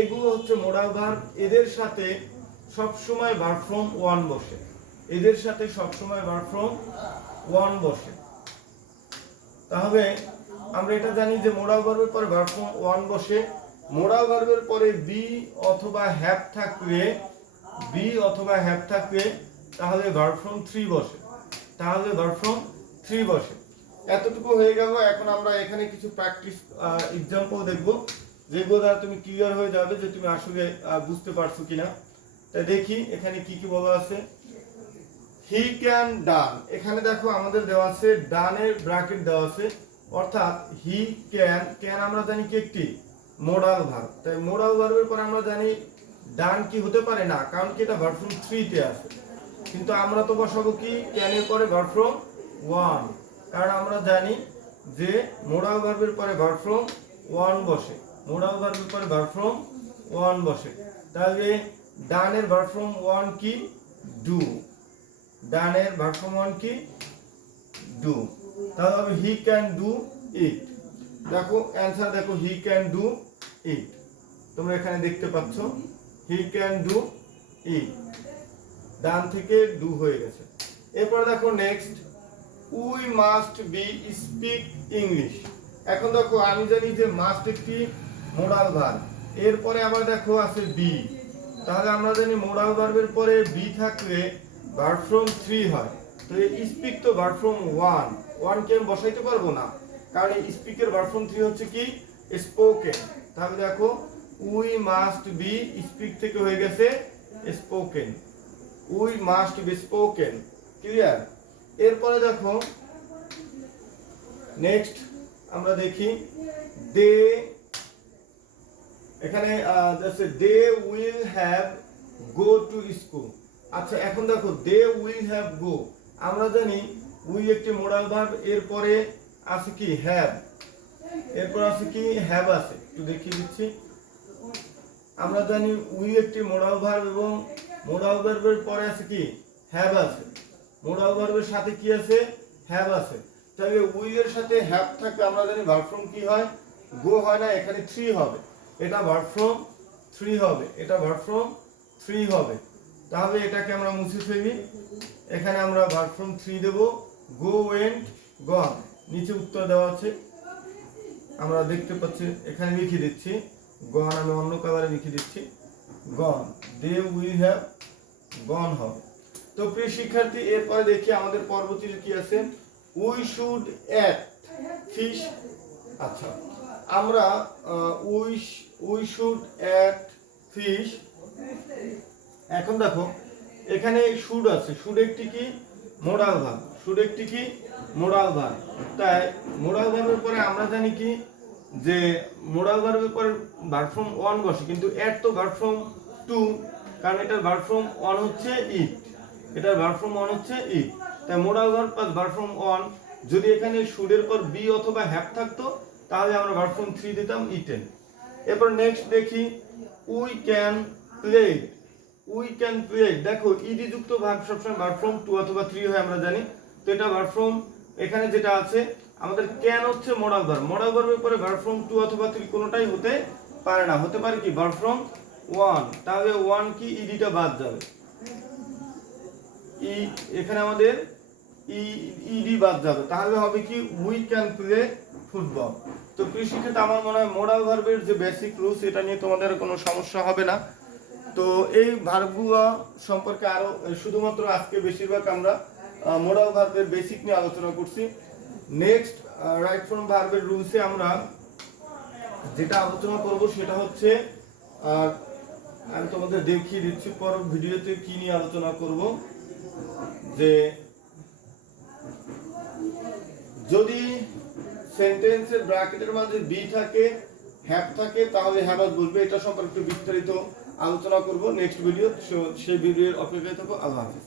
এগুলো হচ্ছে modal verb. এদের সাথে সবসময় ভার্ব ফর্ম ওয়ান বসে, এদের সাথে সবসময় ভার্ব ফর্ম ওয়ান বসে। তাহলে আমরা এটা জানি যে মোডাল ভার্বের পরে ভার্ব ফর্ম ওয়ান বসে। মোডাল ভার্বের পরে বি অথবা হ্যাভ থাকবে, বি অথবা হ্যাভ থাকবে, তাহলে ভার্ব ফর্ম থ্রি বসে, তাহলে ভার্ব ফর্ম থ্রি বসে। এতটুকু হয়ে গেল। এখন আমরা এখানে কিছু প্র্যাকটিস এক্সাম্পল দেখব, যেগুলো দ্বারা তুমি ক্লিয়ার হয়ে যাবে যে তুমি আসলে বুঝতে পারছো কিনা। তাই দেখি এখানে কি কি বলা আছে। হি ক্যান ডান, এখানে দেখো আমাদের দেওয়া আছে ডানের ব্র্যাকেট দেওয়া আছে, অর্থাৎ হি ক্যান, ক্যান আমরা জানি কি একটি মোডাল ভার্ব। তাই মোডাল ভার্বের পরে আমরা জানি ডান কি হতে পারে না, কারণ কি এটা ভার্ব ফর্ম 3 তে আছে। কিন্তু আমরা তো বসাবো কি ক্যান এর পরে ভার্ব ফর্ম 1, কারণ আমরা জানি যে মোডাল ভার্বের পরে ভার্ব ফর্ম 1 বসে, মোডাল ভার্বের পরে ভার্ব ফর্ম 1 বসে। তাহলে ডানের ভার্ব ফর্ম 1 কি ডু, ডানের ভার্ব ফর্ম 1 কি ডু। তাহলে হবে হি ক্যান ডু ইট। দেখো অ্যানসার, দেখো হি ক্যান ডু ইট, তোমরা এখানে দেখতে পাচ্ছ হি ক্যান ডু ইট, ডান থেকে ডু হয়ে গেছে। এরপর দেখো next, we must B speak English. এখন দেখো আমি জানি যে মাস্ট একটি মোডাল ভার্ব, এরপরে আবার দেখো আছে বি, তাহলে আমরা জানি মোডাল ভার্বের পরে বি থাকলে ভার্ব ফর্ম 3 হয়। তো এই স্পিক তো ভার্ব ফর্ম 1 কে আমি বসাইতে পারবো না, কারণ এই স্পিকের ভার্ব ফর্ম 3 হচ্ছে কি স্পোকেন। তাহলে দেখো উই মাস্ট বি স্পিক থেকে হয়ে গেছে spoken, we must be spoken. Clear? এরপরে দেখো নেক্সট আমরা দেখি দে, এখানে they will have go to school. আচ্ছা এখন দেখো দে উইল হ্যাভ গো, আমরা জানি উই একটি মোডাল ভার্ব, এরপরে আছে কি হ্যাভ, এরপর আছে কি হ্যাভ আছে, একটু দেখিয়ে দিচ্ছি। আমরা জানি উই একটি মোডাল ভার্ব এবং মোডাল ভার্বের পরে আছে কি হ্যাভ আছে, মোডাল ভার্বের সাথে কি আছে হ্যাভ আছে। তাহলে উই এর সাথে হ্যাভ থাকলে আমরা জানি ভার্ব ফর্ম কি হয় গো হয় না, এখানে 3 হবে, এটা ভার্ব ফর্ম 3 হবে, এটা ভার্ব ফর্ম 3 হবে। তাহলে এটাকে আমরা মুছে ফেলি, এখানে আমরা ভার্ব ফর্ম 3 দেব, গো ওয়েন্ট গন, নিচে উত্তর দেওয়া আছে আমরা দেখতে পাচ্ছি, এখানে লিখে দিচ্ছি গন, আমি অন্য কালারে লিখে দিচ্ছি গন, দে উইল হ্যাভ গন হবে। তো প্রিয় শিক্ষার্থী এরপরে দেখি আমাদের পরবর্তীতে কি আছে, উই শুড এট ফিশ। আচ্ছা আমরা উই শুড এট ফিশ। এখন দেখো এখানে শুড আছে, শুড একটি কি মোডাল ভার্ব, শুড একটি কি মোডাল ভার্ব। তাই মোডাল ভার্বের পরে আমরা জানি কি যে মোডাল ভার্বের পরে ভার্ব ফর্ম 1 বসে, কিন্তু এট তো ভার্ব ফর্ম 2, কারণ এটার ভার্ব ফর্ম 1 হচ্ছে ইট, এটার ভার্ব ফর্ম 1 হচ্ছে ইট। তাই modal verb plus verb form 1, যদি এখানে শুডের পর বি অথবা হ্যাভ থাকতো তাহলে আমরা ভার্ব ফর্ম 3 দিতাম ইটেন। এরপর নেক্সট দেখি we can play, we can play. দেখো ইডি যুক্ত ভার্ব সবসময় ভার্ব ফর্ম 2 অথবা 3 হয় আমরা জানি, তো এটা ভার্ব ফর্ম এখানে যেটা আছে আমাদের ক্যান হচ্ছে মোডাল ভার্ব, মোডাল ভার্বের পরে ভার্ব ফর্ম 2 অথবা 3 কোনোটাই হতে পারে না, হতে পারে কি ভার্ব ফর্ম 1, তাহলে 1 কি ইডিটা বাদ যাবে, ই এখানে আমাদের ইডি বাদ যাবে, তাহলে হবে কি উই ক্যান প্লে ফুটবল। তো প্রিয় শিক্ষার্থী আমার মনে হয় মোডাল ভার্বের যে বেসিক রুলস এটা নিয়ে তোমাদের কোনো সমস্যা হবে না। তো এই ভার্বগুলো সম্পর্কে আরো শুধুমাত্র আজকে বেশিরভাগ আমরা মোডাল ভার্বের বেসিক নিয়ে আলোচনা করছি। নেক্সট রাইট ফর্ম ভার্বের রুলসে আমরা যেটা আলোচনা করব সেটা হচ্ছে, আমি তোমাদের দেখিয়ে দিচ্ছি পর ভিডিওতে কি নিয়ে আলোচনা করব, যে যদি সেন্টেন্সের ব্র্যাকেটের মাঝে বি থাকে হ্যাভ থাকে তাহলে হ্যাভাস বলবে, এটা সম্পর্কে বিস্তারিত আলোচনা করব নেক্সট ভিডিও। সেই ভিডিওর অপেক্ষায় থাকো। আল্লাহ হাফেজ।